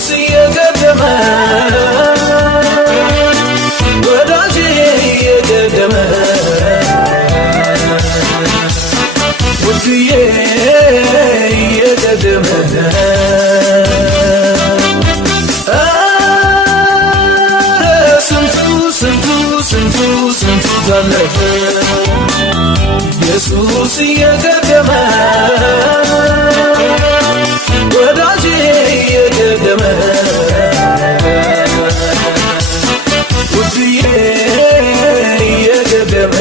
ኢየሱስ እየቀደመ ወዳጄ እየቀደመ ውድዬ እየቀደመ ስንቱ ታለፈ ኢየሱስ እየቀደመ ወዳጄ እየቀደመ ውድዬ እየቀደመ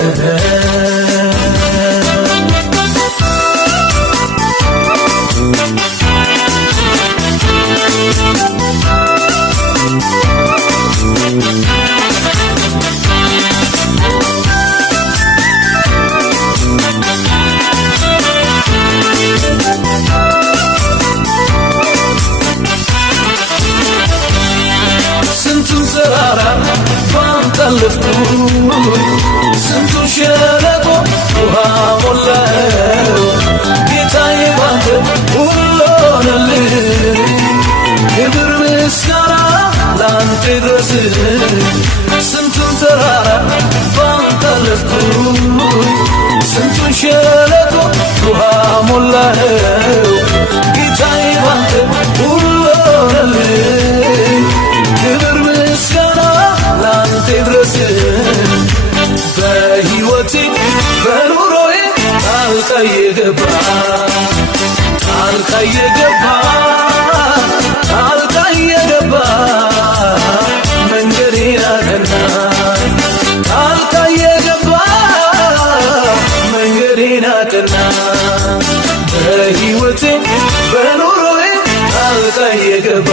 ተራራ ባንታለፍኩ ስንቱ ሸለቆ ውሃ ሞላው ጌታዬ ባንተ ሁሉ ሆነልኝ ክብር ምስጋና ላንተ ይድረስ ስንቱን ተራራ ባንታለፍኩ ስንቱ ሸለቆ ውሃ ሞላው ጌታዬ ባንተ ሁሉ ሆነልኝ ክብር ምስጋና ላንተ ይድረስ በሕይወቴ በኑሮዬ ጣልቃ የገባ መንገዴን አቀና ጣልቃ የገባ መንገዴን አቀና በሕይወቴ በኑሮዬ ጣልቃ የገባ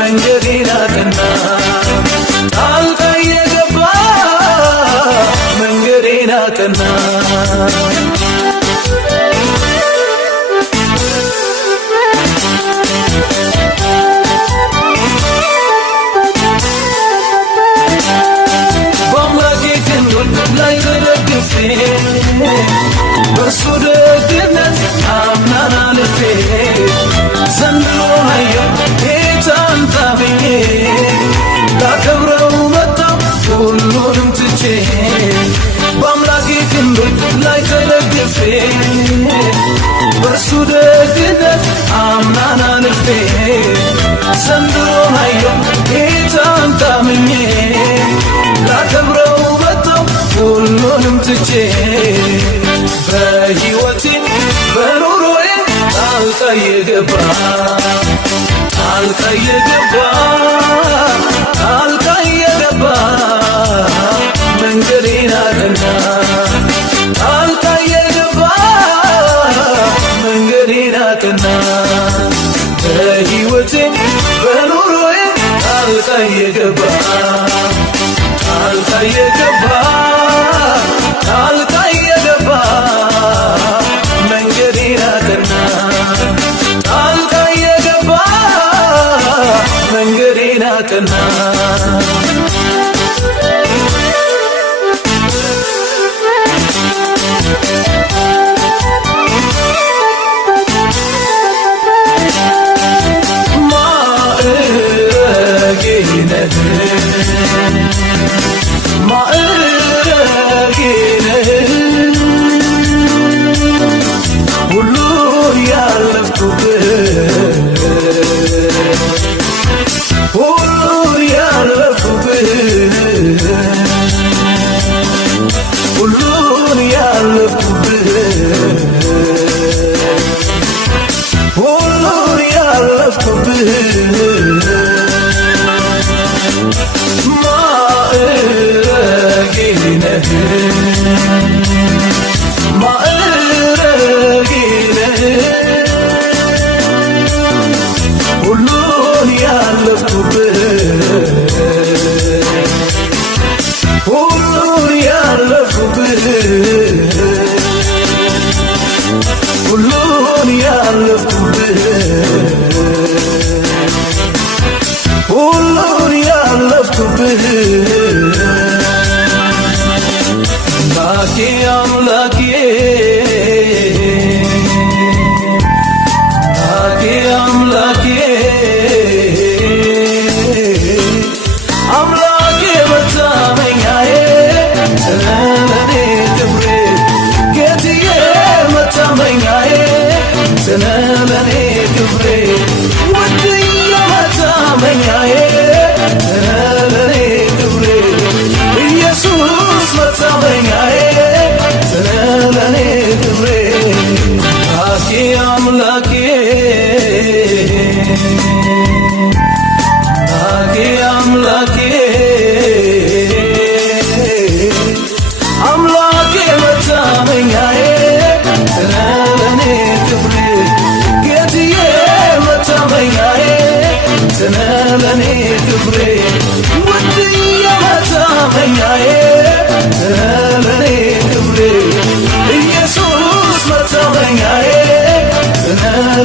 መንገዴን አቀና ጣልቃ የገባ መንገዴን አቀና በአምላኬ ክንዶች ላይ ተደግፌ በሱ ደግነት አምናን አልፌ ዘንድሮ አየሁ ጌታን ታምኜ ላከብረው መጣሁ ሁሉንም ትቼ በአምላኬ ክንዶች ላይ ተደግፌ በሱ ደግነት አምናን አልፌ ዘንድሮ አየሁ ጌታን ታምኜ ላከብረው መጣሁ ሁሉንም ትቼ በሕይወቴ በኑሮዬ ጣልቃ የገባ መንገዴን አቀና ጣልቃ የገባ መንገዴን አቀና በሕይወቴ በኑሮዬ ጣልቃ የገባ መንገዴን አቀና ጣልቃ የገባ መንገዴን አቀና ማዕረጌ ነህ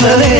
ለኔ